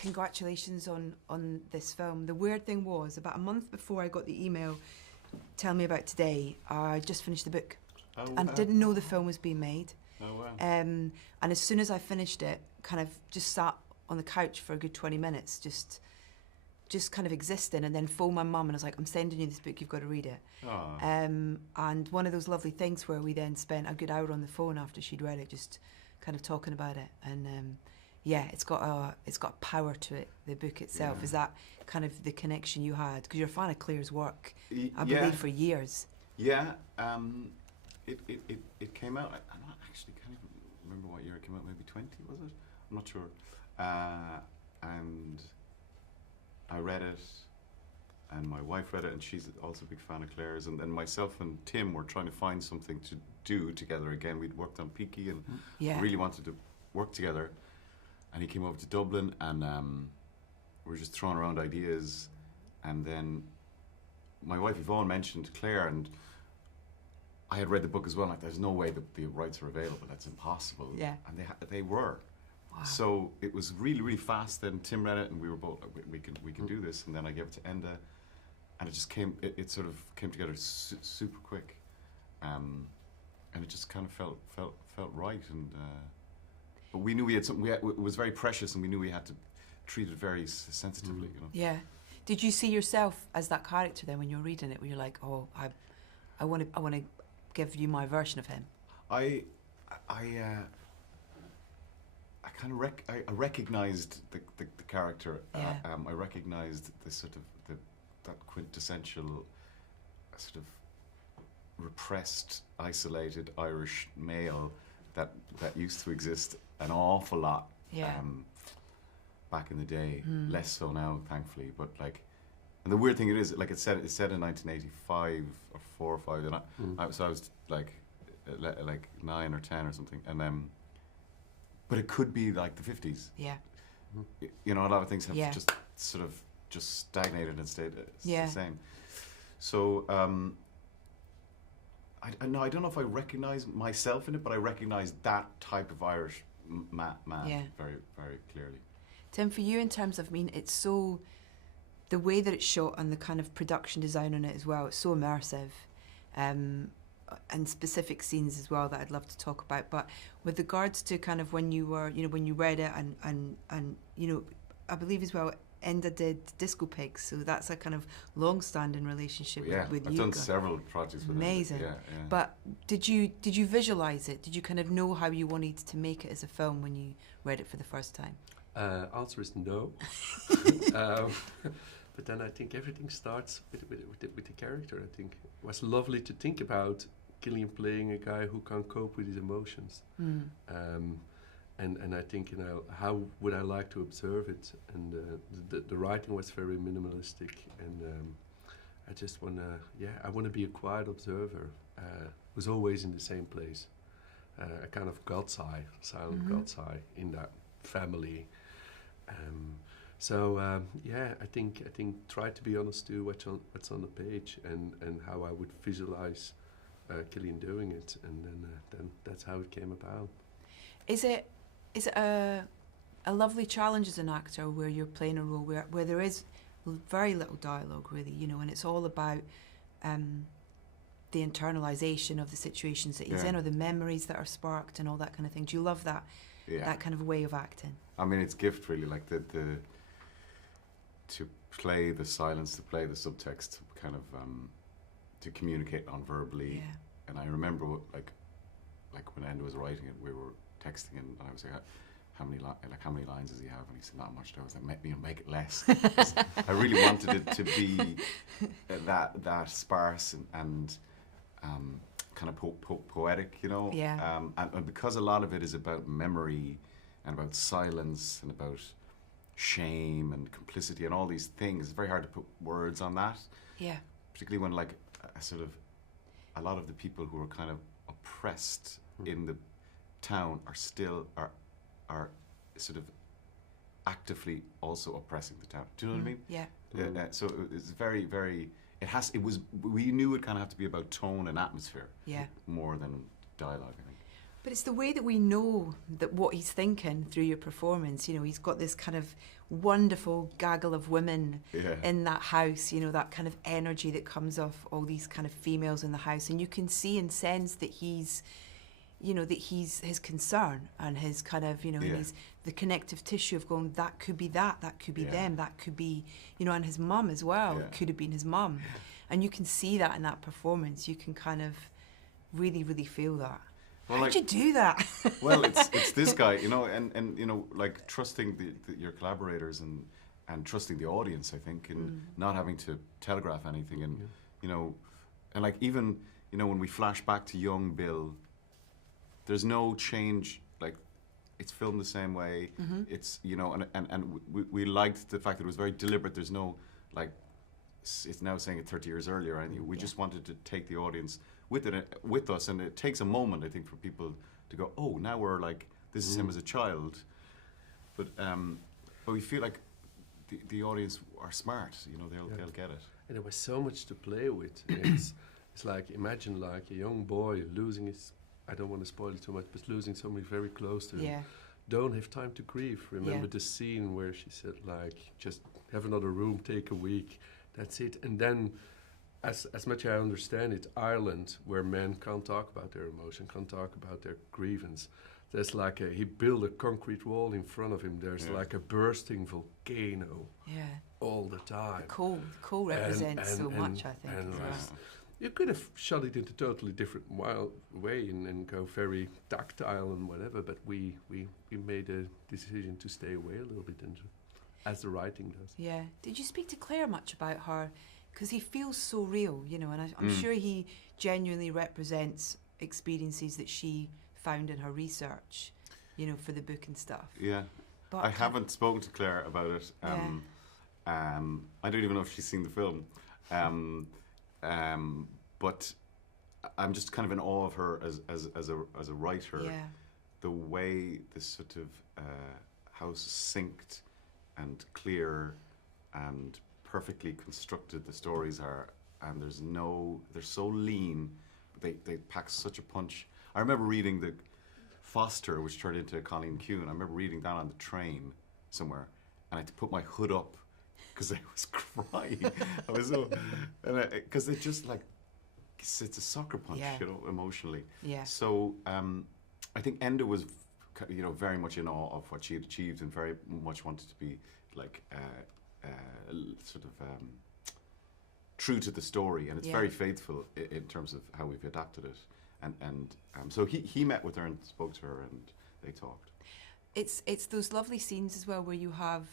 congratulations on this film. The weird thing was, about a month before I got the email telling me about today, I just finished the book. And didn't know the film was being made. Oh, wow. And as soon as I finished it, kind of just sat on the couch for a good 20 minutes, just kind of existing, and then phoned my mum and I was like, I'm sending you this book, you've got to read it. And one of those lovely things where we then spent a good hour on the phone after she'd read it, just kind of talking about it. And yeah, it's got a power to it, the book itself. Yeah. Is that kind of the connection you had? Because you're a fan of Claire's work, I believe, for years. Yeah. It came out, I'm not actually, can't even remember what year it came out, maybe 20, was it? I'm not sure. And I read it, and my wife read it, and she's also a big fan of Claire's, and then myself and Tim were trying to find something to do together again. We'd worked on Peaky and really wanted to work together, and he came over to Dublin, and we were just throwing around ideas, and then my wife Yvonne mentioned Claire, and I had read the book as well, like there's no way that the rights are available, that's impossible. Yeah. And they were. Wow. So it was really, really fast. Then Tim read it, and we were both we can do this. And then I gave it to Enda, and it just came. It sort of came together super quick, and it just kind of felt right. And but we knew we had something. It was very precious, and we knew we had to treat it very sensitively. You know. Yeah. Did you see yourself as that character then when you were reading it? Were you like, oh, I want to give you my version of him? I kind of I recognized the character. Yeah. I recognized the sort of that quintessential sort of repressed, isolated Irish male that used to exist an awful lot. Yeah. Back in the day, less so now, thankfully. But like, and the weird thing is, like it's set in 1985 or 4 or 5, and so I was like 9 or 10 or something, and but it could be like the 50s. Yeah. You know, a lot of things have Yeah. just sort of just stagnated and stayed Yeah. the same. So I don't know if I recognize myself in it, but I recognize that type of Irish man very, very clearly. Tim, for you, in terms of, I mean, it's so, the way that it's shot and the kind of production design on it as well, it's so immersive, and specific scenes as well that I'd love to talk about. But with regards to kind of when you were, you know, when you read it, and you know, I believe as well, Enda did Disco Pigs, so that's a kind of long-standing relationship with I've you. done several projects with Amazing. Enda. Yeah. But did you visualize it? Did you kind of know how you wanted to make it as a film when you read it for the first time? Answer is no. But then I think everything starts with the character. I think it was lovely to think about Cillian playing a guy who can't cope with his emotions. And I think, you know, how would I like to observe it? And the writing was very minimalistic, and I just want to, I want to be a quiet observer who's always in the same place. A kind of God's eye, silent God's eye in that family. I think try to be honest to what's on the page and how I would visualize Cillian doing it, and then that's how it came about. Is it a lovely challenge as an actor where you're playing a role where there is very little dialogue, really, you know, and it's all about the internalisation of the situations that he's in, or the memories that are sparked and all that kind of thing? Do you love that that kind of way of acting? I mean, it's gift, really, like the to play the silence, to play the subtext, kind of to communicate non-verbally. Yeah. And I remember like when Enda was writing it, we were texting, and I was like, how many lines does he have? And he said, not much. I was like, make it less. I really wanted it to be that sparse and kind of poetic, you know. Yeah. And because a lot of it is about memory and about silence and about shame and complicity and all these things, it's very hard to put words on that. Yeah. Particularly when, like, a lot of the people who are kind of oppressed in the town are still are sort of actively also oppressing the town. Do you know what I mean? Yeah. So it's very, very. We knew it kind of had to be about tone and atmosphere. Yeah. More than dialogue, I think. But it's the way that we know that what he's thinking through your performance. You know, he's got this kind of wonderful gaggle of women in that house, you know, that kind of energy that comes off all these kind of females in the house. And you can see and sense that he's, you know, that he's his concern and his kind of, you know, and he's the connective tissue of going, that could be that could be them, that could be, you know, and his mum as well. It could have been his mum. And you can see that in that performance. You can kind of really, really feel that. Well, how'd you do that? Well, it's this guy, you know, and you know, like trusting your collaborators and trusting the audience, I think, and not having to telegraph anything, and you know, and like even, you know, when we flash back to young Bill, there's no change. Like, it's filmed the same way. It's, you know, and we liked the fact that it was very deliberate. There's no like, it's now saying it 30 years earlier, and we just wanted to take the audience with us, and it takes a moment, I think, for people to go, oh, now we're like, this is him as a child, but we feel like the audience are smart, you know, they'll get it. And there was so much to play with. It's like, imagine like a young boy losing his, I don't want to spoil it too much, but losing somebody very close to him. Don't have time to grieve. Remember the scene where she said like, just have another room, take a week, that's it. And then, as much as I understand it, Ireland, where men can't talk about their emotion, can't talk about their grievance, there's like he built a concrete wall in front of him. There's like a bursting volcano all the time. The coal represents so much, I think. And you could have shot it into totally different way and go very tactile and whatever, but we made a decision to stay away a little bit, as the writing does. Yeah. Did you speak to Claire much about her? Because he feels so real, you know, and I'm sure he genuinely represents experiences that she found in her research, you know, for the book and stuff. Yeah. But I haven't spoken to Claire about it. I don't even know if she's seen the film. But I'm just kind of in awe of her as a writer. Yeah. The way this sort of how succinct and clear and perfectly constructed the stories are, and they're so lean, but they pack such a punch. I remember reading the Foster, which turned into Colleen Kuhn. I remember reading that on the train somewhere, and I had to put my hood up because I was crying. I was so, because it just like, it's a sucker punch, you know, emotionally. Yeah. So I think Enda was, you know, very much in awe of what she had achieved and very much wanted to be like sort of true to the story, and it's very faithful in terms of how we've adapted it. And so he met with her and spoke to her, and they talked. It's those lovely scenes as well where you have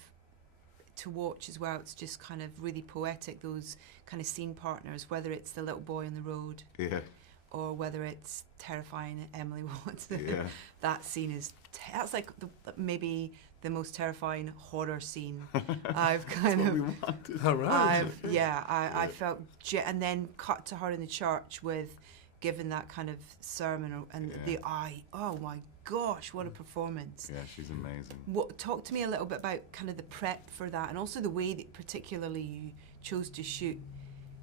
to watch as well. It's just kind of really poetic, those kind of scene partners, whether it's the little boy on the road, or whether it's terrifying Emily Watts. That scene is that's like maybe the most terrifying horror scene I've kind of. All right. I felt, and then cut to her in the church with giving that kind of sermon and the eye. Oh my gosh, what a performance! Yeah, she's amazing. Talk to me a little bit about kind of the prep for that, and also the way that particularly you chose to shoot,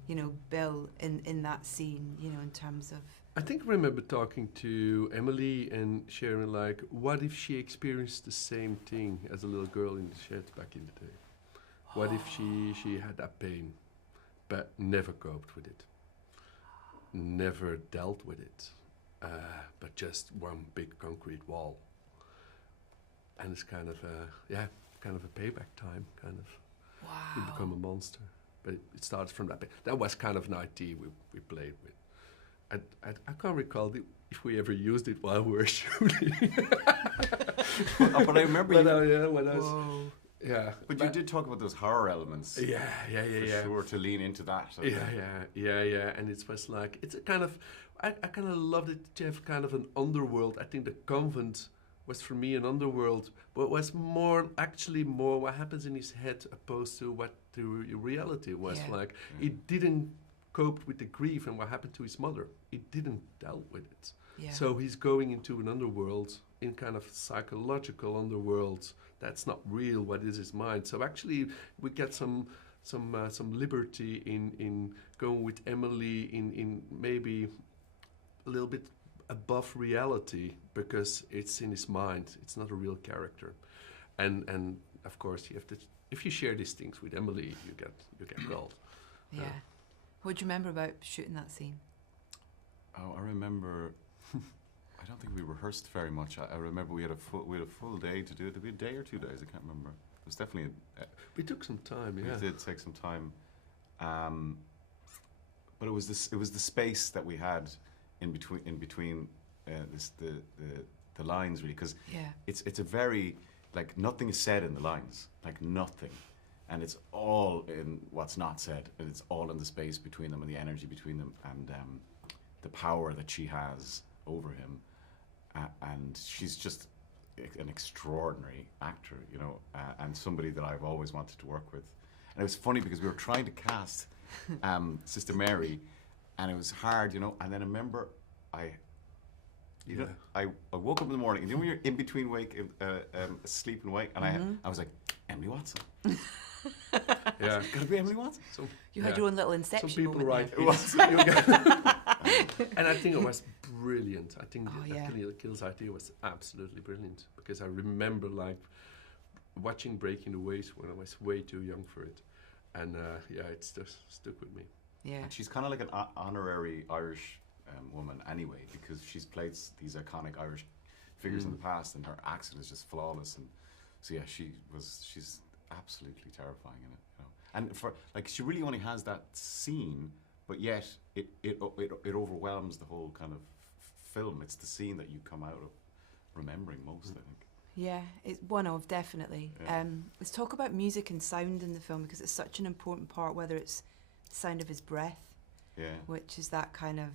you know, Bill in that scene. You know, in terms of. I think I remember talking to Emily and sharing like, what if she experienced the same thing as a little girl in the shed back in the day? What if she had that pain, but never coped with it, never dealt with it, but just one big concrete wall? And it's kind of kind of a payback time, kind of. Wow. You become a monster, but it starts from that. That was kind of an idea we played with. I can't recall if we ever used it while we were shooting. But I remember But you did talk about those horror elements. Yeah. Sure, to lean into that. Yeah. And it was like, it's a kind of, I kind of loved it to have kind of an underworld. I think the convent was for me an underworld, but it was more what happens in his head opposed to what the reality was like. He didn't cope with the grief and what happened to his mother. He didn't deal with it. Yeah. So he's going into an underworld, in kind of psychological underworld that's not real, what is his mind. So actually we get some liberty in going with Emily in maybe a little bit above reality because it's in his mind. It's not a real character, and of course you have to. If you share these things with Emily, you get gold. Yeah. What do you remember about shooting that scene? Oh, I remember. I don't think we rehearsed very much. I remember we had a full day to do it. Did we a day or 2 days? I can't remember. It was definitely. We took some time. Yeah. We did take some time, but it was the space that we had in between the lines, really, because it's a very, like, nothing is said in the lines, like nothing, and it's all in what's not said, and it's all in the space between them and the energy between them, and the power that she has over him, and she's just an extraordinary actor, you know, and somebody that I've always wanted to work with. And it was funny because we were trying to cast Sister Mary, and it was hard, you know. And then I remember I woke up in the morning, and you know when you're in between sleep and wake, and I was like, Emily Watson. Yeah, gotta be Emily Watson. So you had your own little Inception Some people moment. And I think it was brilliant. I think yeah. Kill's idea was absolutely brilliant, because I remember like watching Breaking the Waves when I was way too young for it, and it's just stuck with me. Yeah, and she's kind of like an honorary Irish woman anyway, because she's played these iconic Irish figures in the past, and her accent is just flawless. And so yeah, she's absolutely terrifying in it, you know. And for like, she really only has that scene, but yet it overwhelms the whole kind of film. It's the scene that you come out of remembering most, I think. Yeah, it's one of, definitely. Yeah. Let's talk about music and sound in the film, because it's such an important part, whether it's the sound of his breath, which is that kind of,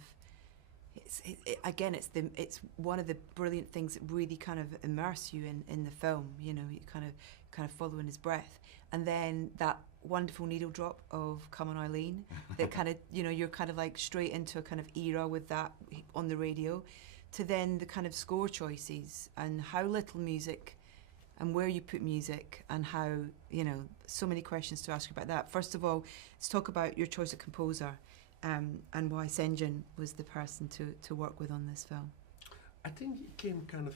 it's one of the brilliant things that really kind of immerse you in the film, you know, you kind of following his breath. And then that wonderful needle drop of Come On Eileen, that kind of, you know, you're kind of like straight into a kind of era with that on the radio, to then the kind of score choices and how little music and where you put music, and how, you know, so many questions to ask you about that. First of all, let's talk about your choice of composer, and why Sinjin was the person to work with on this film. I think it came kind of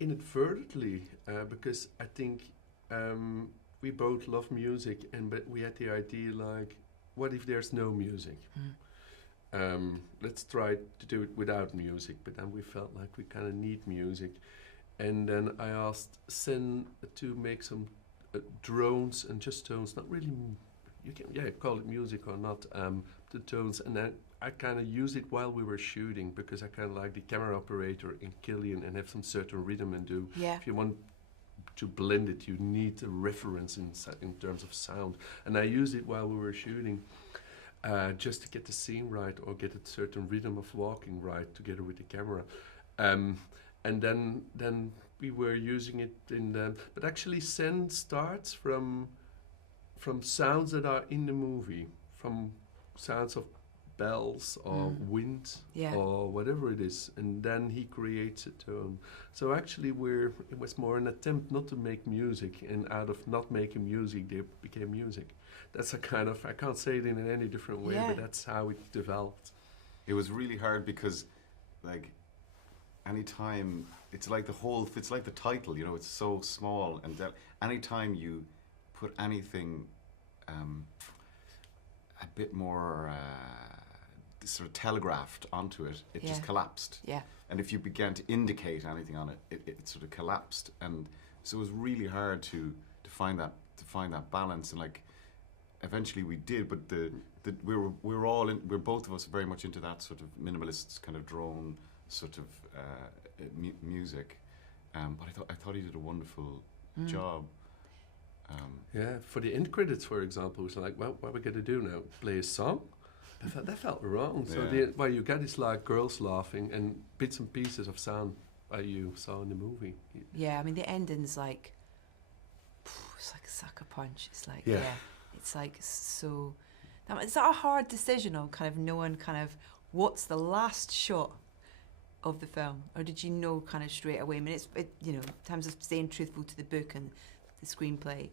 inadvertently, because I think we both love music, but we had the idea, like, what if there's no music? Let's try to do it without music, but then we felt like we kind of need music. And then I asked Sen to make some drones and just tones, not really, you can call it music or not, the tones. And then I kind of used it while we were shooting, because I kind of like the camera operator in Cillian and have some certain rhythm and do. Yeah. If you want to blend it, you need a reference in terms of sound. And I used it while we were shooting, just to get the scene right, or get a certain rhythm of walking right together with the camera. And then we were using it in the, but actually Sen starts from sounds that are in the movie, from sounds of bells or wind or whatever it is, and then he creates a tone. So actually it was more an attempt not to make music, and out of not making music there became music. That's a kind of, I can't say it in any different way, but that's how it developed. It was really hard because, like, anytime, it's like the title, you know, it's so small, and anytime you put anything a bit more sort of telegraphed onto it, it just collapsed. Yeah. And if you began to indicate anything on it, it sort of collapsed. And so it was really hard to find that balance. And like, eventually we did, but we're both of us very much into that sort of minimalist kind of drone sort of music. But I thought he did a wonderful job. For the end credits, for example, it was like, well, what are we going to do now? Play a song? That felt wrong. So what you get is like girls laughing and bits and pieces of sound you saw in the movie. Yeah, I mean, the ending's like, it's like a sucker punch. It's like, it's like so. Is that a hard decision on kind of knowing kind of what's the last shot of the film, or did you know kind of straight away? I mean, you know, in terms of staying truthful to the book and the screenplay.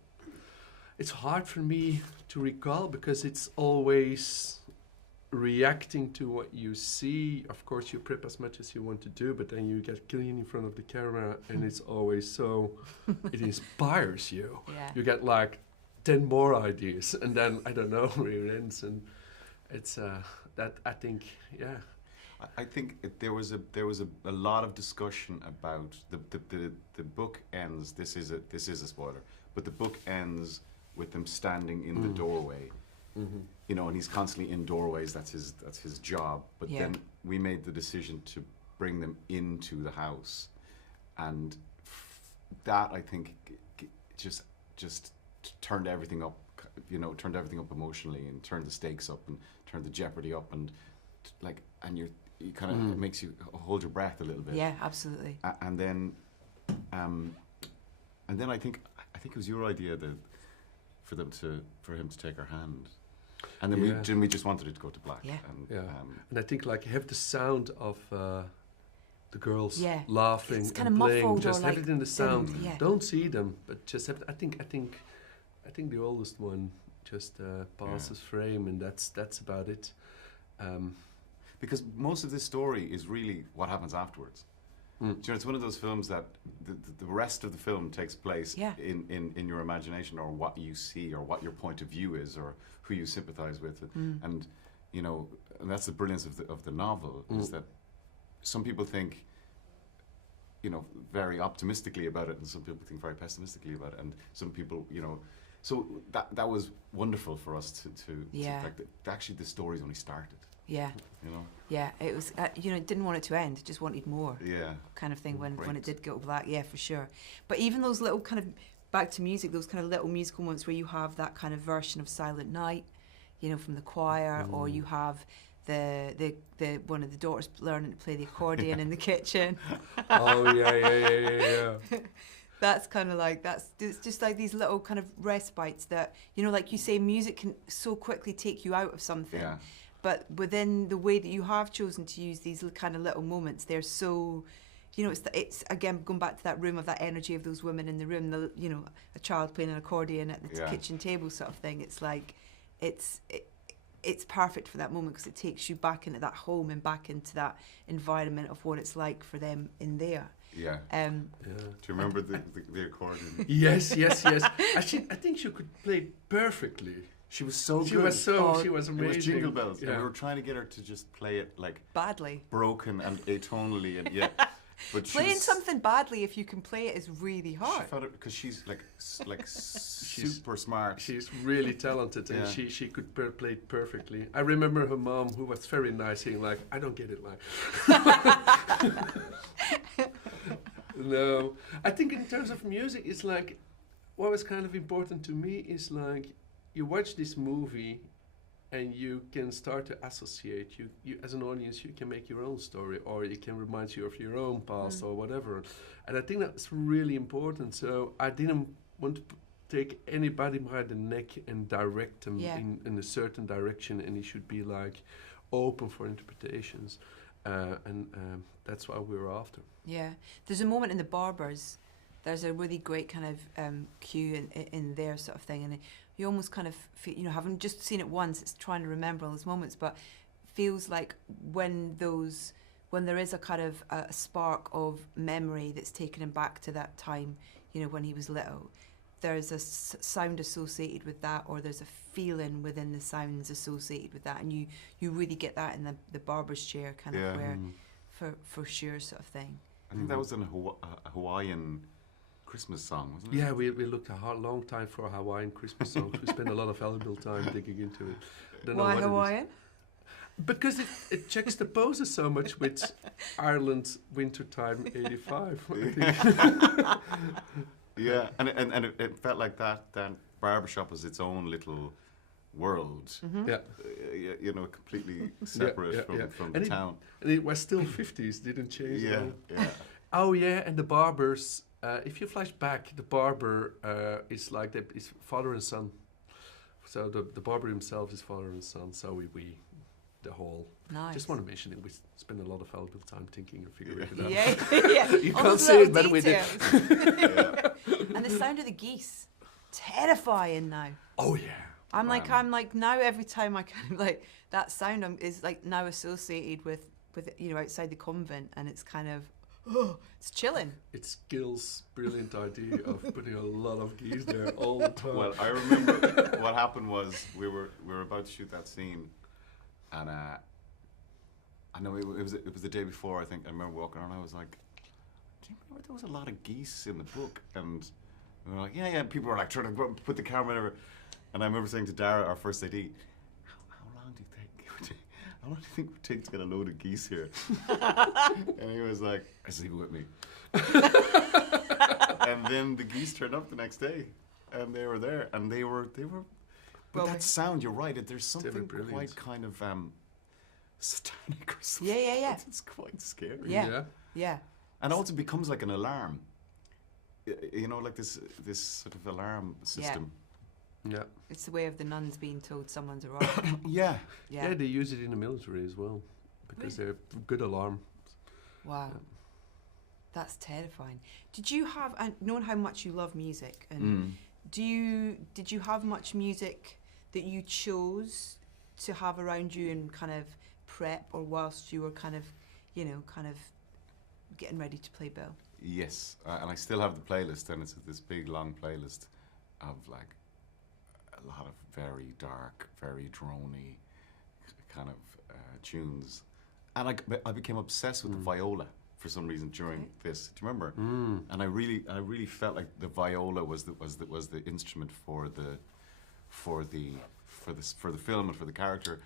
It's hard for me to recall, because it's always reacting to what you see. Of course, you prep as much as you want to do, but then you get Cillian in front of the camera, and it's always so. It inspires you. Yeah. You get like 10 more ideas, and then I don't know where it ends, and it's that I think, yeah. I think there was a lot of discussion about the book ends. This is a spoiler, but the book ends with them standing in the doorway. Mm-hmm. You know, and he's constantly in doorways. That's his job. But then we made the decision to bring them into the house, and that I think just turned everything up. You know, turned everything up emotionally, and turned the stakes up, and turned the jeopardy up, and like, and you kind of it makes you hold your breath a little bit. Yeah, absolutely. And then I think it was your idea that for him to take her hand. And then we just wanted it to go to black. Yeah. And I think like have the sound of the girls laughing it's kind and of playing, muffled, just or have like it in the sound. Yeah. Don't see them, but just have. I think the oldest one just passes frame, and that's about it. Because most of this story is really what happens afterwards. Do you know, it's one of those films that the rest of the film takes place in your imagination, or what you see, or what your point of view is, or who you sympathize with. And you know, and that's the brilliance of the novel, is that some people think, you know, very optimistically about it, and some people think very pessimistically about it, and some people, you know, so that was wonderful for us to like actually the story's only started. Yeah. You know? Yeah, it was, you know, didn't want it to end, it just wanted more. Yeah. Kind of thing when it did go black, yeah, for sure. But even those little kind of, back to music, those kind of little musical moments where you have that kind of version of Silent Night, you know, from the choir, or you have the one of the daughters learning to play the accordion in the kitchen. Oh, yeah. That's kind of like, it's just like these little kind of respites that, you know, like you say, music can so quickly take you out of something. Yeah. But within the way that you have chosen to use these kind of little moments, they're so, you know, it's again going back to that room, of that energy of those women in the room, you know, a child playing an accordion at the kitchen table sort of thing. It's like, it's perfect for that moment, because it takes you back into that home and back into that environment of what it's like for them in there. Yeah. Do you remember the accordion? Yes. Actually, I think she could play perfectly. She was so good. She was amazing. It was Jingle Bells, yeah. and we were trying to get her to just play it like badly, broken and atonally, and but playing something badly, if you can play it, is really hard. She found it because she's like super smart. She's really talented, and she could play it perfectly. I remember her mom, who was very nice, saying like, "I don't get it, like." No, I think in terms of music, it's like what was kind of important to me is like, you watch this movie and you can start to associate. You as an audience, you can make your own story, or it can remind you of your own past or whatever. And I think that's really important. So I didn't want to take anybody by the neck and direct them in a certain direction, and it should be like open for interpretations. And that's what we were after. Yeah. There's a moment in The Barbers, there's a really great kind of cue in there sort of thing, and you almost kind of feel, you know, having just seen it once, it's trying to remember all those moments, but feels like when there is a kind of a spark of memory that's taken him back to that time, you know, when he was little, there's a sound associated with that, or there's a feeling within the sounds associated with that, and you really get that in the barber's chair kind of where, for sure sort of thing. I think that was in a Hawaiian Christmas song, wasn't it? Yeah, we looked a long time for Hawaiian Christmas songs. We spent a lot of valuable time digging into it. Why Hawaiian? Because it juxtaposes so much with Ireland's wintertime '85. I think. Yeah, and it felt like that barbershop was its own little world. Yeah, you know, completely separate from the town. And it was still 50s, didn't change. Yeah. Oh yeah, and the barbers. If you flash back, the barber is like is father and son. So the barber himself is father and son. So we the whole. Nice. Just want to mention it. We spend a lot of valuable time thinking and figuring it out. Yeah. You can't say it, but we did. And the sound of the geese, terrifying now. Oh yeah. I'm like now every time I kind of like that sound is like now associated with outside the convent, and it's kind of it's chilling. It's Gil's brilliant idea of putting a lot of geese there all the time. Well, I remember what happened was we were about to shoot that scene, and I know it was the day before. I think I remember walking around. I was like, "Do you remember there was a lot of geese in the book?" And we were like, "Yeah." People were like trying to go put the camera in. And I remember saying to Dara, our first AD, how long do you think it would take to get a load of geese here? And he was like, "Just leave it with me." And then the geese turned up the next day, and they were there, and they were. But that sound, you're right. There's something quite kind of satanic or something. Yeah. It's quite scary. Yeah. And also becomes like an alarm. Like this sort of alarm system. Yeah. It's the way of the nuns being told someone's arrived. Yeah, they use it in the military as well, because they're good alarm. Wow. That's terrifying. Did you have, and knowing how much you love music, and did you have much music that you chose to have around you and kind of prep, or whilst you were kind of getting ready to play Bill? Yes, and I still have the playlist, and it's this big long playlist of like a lot of very dark, very drony kind of tunes, and I became obsessed with the viola for some reason during this. Do you remember? And I really felt like the viola was the instrument for the film and for the character.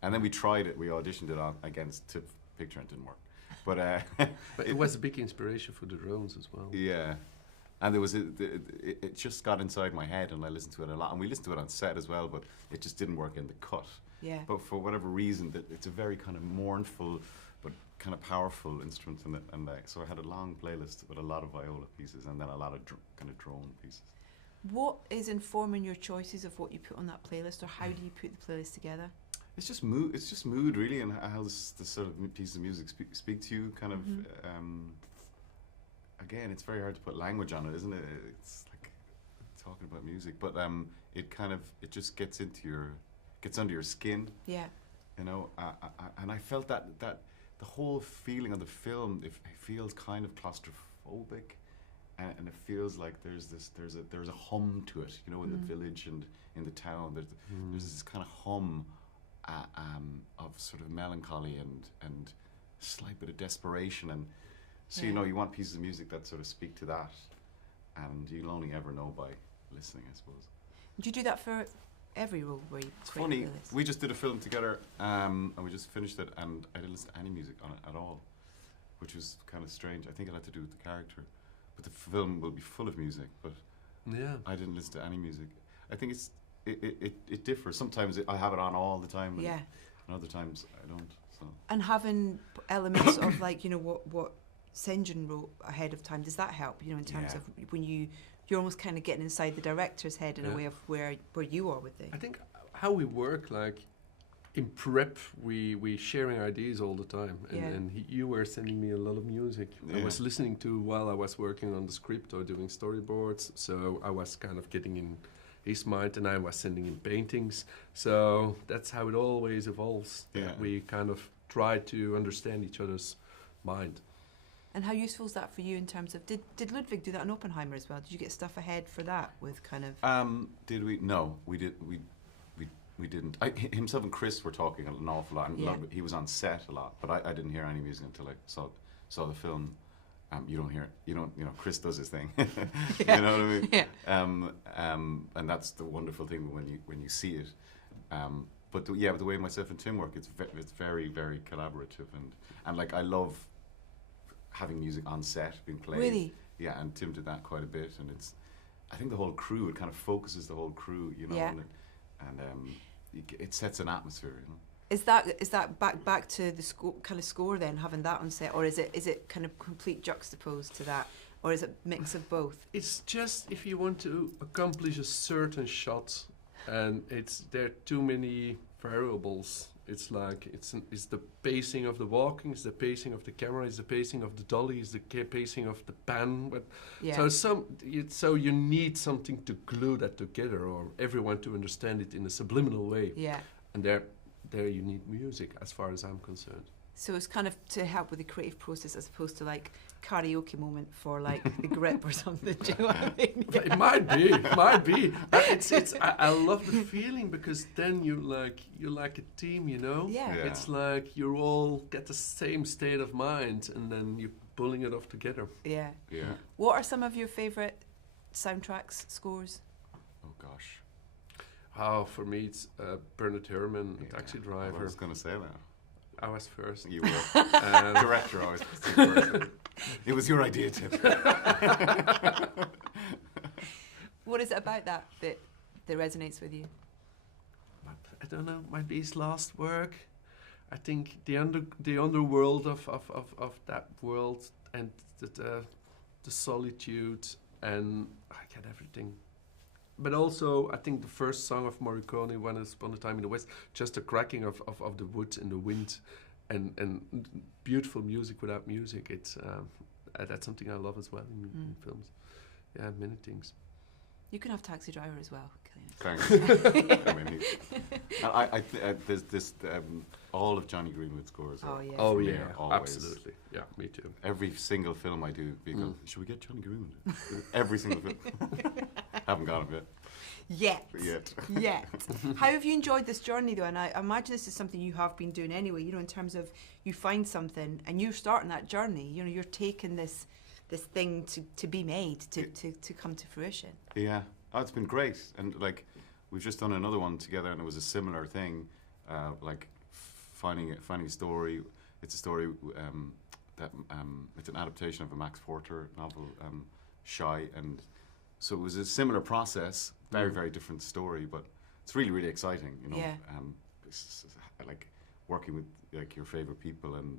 And then we tried it. We auditioned it against Tip Picture, and it didn't work. But it was a big inspiration for the drones as well. Yeah. And there was it just got inside my head, and I listened to it a lot. And we listened to it on set as well, but it just didn't work in the cut. Yeah. But for whatever reason, it's a very kind of mournful but kind of powerful instrument. So I had a long playlist with a lot of viola pieces, and then a lot of kind of drone pieces. What is informing your choices of what you put on that playlist, or how do you put the playlist together? It's just mood. It's just mood, really, and how this sort of piece of music speak to you. Kind of. Again, it's very hard to put language on it, isn't it? It's like talking about music, but it just gets under your skin. Yeah. And I felt that the whole feeling of the film, it feels kind of claustrophobic, and it feels like there's a hum to it, in the village and in the town. There's this kind of hum of sort of melancholy and a slight bit of desperation, and so you want pieces of music that sort of speak to that, and you'll only ever know by listening, I suppose. Do you do that for every role where you It's funny, we just did a film together, and we just finished it, and I didn't listen to any music on it at all, which was kind of strange. I think it had to do with the character, but the film will be full of music, but I didn't listen to any music. I think it differs. Sometimes I have it on all the time, and other times I don't. So. And having elements of like what St. John wrote ahead of time, does that help? In terms of when you're almost kind of getting inside the director's head in a way of where you are with things. I think how we work, like in prep, we sharing ideas all the time, and you were sending me a lot of music. I was listening to while I was working on the script or doing storyboards, so I was kind of getting in his mind, and I was sending him paintings. So that's how it always evolves. Yeah. We kind of try to understand each other's mind. And how useful is that for you in terms of, did Ludwig do that in Oppenheimer as well? Did you get stuff ahead for that with kind of... Did we? No, we didn't. Himself and Chris were talking an awful lot, and he was on set a lot, but I didn't hear any music until I saw the film. You don't hear it. Chris does his thing. You know what I mean? Yeah. And that's the wonderful thing when you see it. But the way myself and Tim work, it's very, very collaborative, and like I love having music on set being played. Really? Yeah, and Tim did that quite a bit, and I think the whole crew, it kind of focuses the whole crew, and it sets an atmosphere, Is that back to the score then, having that on set, or is it kind of complete juxtaposed to that, or is it a mix of both? It's just if you want to accomplish a certain shot, and there are too many variables It's like it's the pacing of the walking, it's the pacing of the camera, it's the pacing of the dolly, it's the pacing of the pan. But so you need something to glue that together, or everyone to understand it in a subliminal way. Yeah. And there you need music, as far as I'm concerned. So it's kind of to help with the creative process, as opposed to like karaoke moment for like the grip or something. Do you know what I mean? It might be. I love the feeling, because then you're like a team, you know. Yeah. It's like you all get the same state of mind, and then you're pulling it off together. Yeah. Yeah. What are some of your favourite soundtracks, scores? Oh gosh. Oh, for me it's Bernard Herrmann, Taxi Driver. I was going to say that. I was first. You were. Director always puts it first. It was your idea, Tim. What is it about that resonates with you? I don't know. Might be his last work. I think the underworld of that world, and the solitude, and I get everything. But also, I think the first song of Morricone, Once Upon a Time in the West, just the cracking of the wood and the wind, and beautiful music without music. It's that's something I love as well in films. Yeah, many things. You can have Taxi Driver as well, Cillian. Thanks. I mean, there's this all of Johnny Greenwood's scores. Oh yeah, absolutely. Yeah, me too. Every single film I do, we go, should we get Johnny Greenwood? Every single film. Haven't got him yet. Yet. How have you enjoyed this journey though? And I imagine this is something you have been doing anyway, you know, in terms of you find something and you're starting that journey, you know, you're taking this thing to be made, to come to fruition. Yeah. Oh, it's been great. And like, we've just done another one together, and it was a similar thing, like finding a story. It's a story that it's an adaptation of a Max Porter novel, Shy, and so it was a similar process, very, very different story, but it's really, really exciting, you know. Yeah. It's like working with like your favorite people and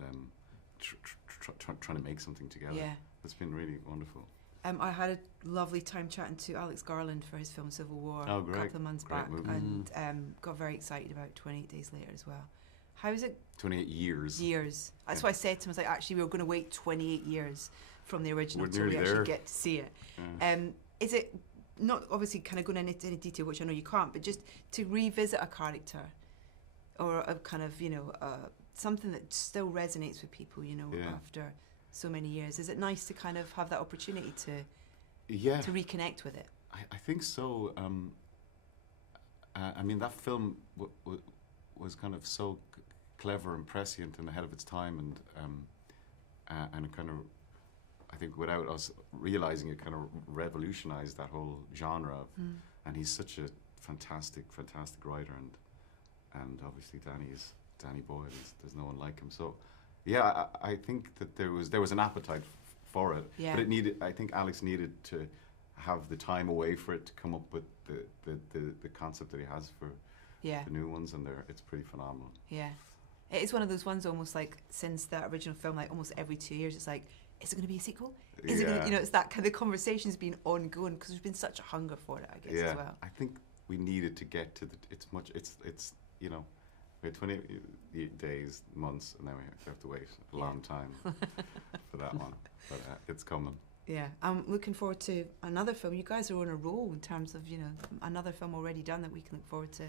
trying to make something together. Yeah. It's been really wonderful. I had a lovely time chatting to Alex Garland for his film Civil War a couple of months back, movie. and got very excited about 28 Days Later as well. How is it? 28 years. Years. That's what I said to him. I was like, actually, we were going to wait 28 years from the original We're till we nearly actually there. get to see it. Yeah. Is it not obviously kind of going into any detail, which I know you can't, but just to revisit a character or a kind of, you know, something that still resonates with people, you know, after so many years? Is it nice to kind of have that opportunity to reconnect with it? I think so. I mean, that film was kind of so clever and prescient and ahead of its time, and it kind of, I think without us realizing it, kind of revolutionized that whole genre. And he's such a fantastic writer, and obviously Danny Boyle. There's no one like him. So, yeah, I think that there was an appetite for it, but it needed. I think Alex needed to have the time away for it to come up with the concept that he has for the new ones, and it's pretty phenomenal. Yeah, it is one of those ones almost like since that original film, like almost every 2 years, it's like, is it going to be a sequel? Is it going to, you know, it's that kind of conversation's been ongoing because there's been such a hunger for it, I guess, as well. I think we needed to get to it's you know, we had 28 days, months, and then we have to wait a long time for that one, but it's coming. Yeah, I'm looking forward to another film. You guys are on a roll in terms of, you know, another film already done that we can look forward to.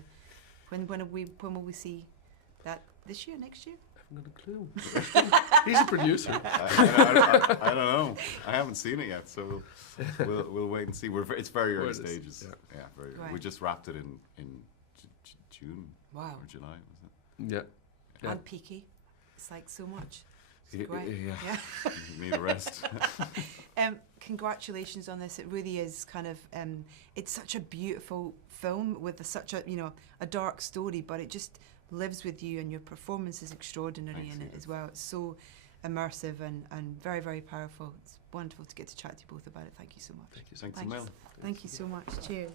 When will we see that? This year, next year? I haven't got a clue. He's a producer. I don't know. I haven't seen it yet, so we'll wait and see. It's very early stages. Yeah, very. Right. We just wrapped it in June. Wow. Or July, was it? Yeah. And Peaky. It's like so much. Great. Yeah. Need a rest. Congratulations on this. It really is kind of. It's such a beautiful film with such a, you know, a dark story, but it just lives with you, and your performance is extraordinary in it as well. It's so immersive and very, very powerful. It's wonderful to get to chat to you both about it. Thank you so much. Thank you. Thanks, Thank you so much. Cheers.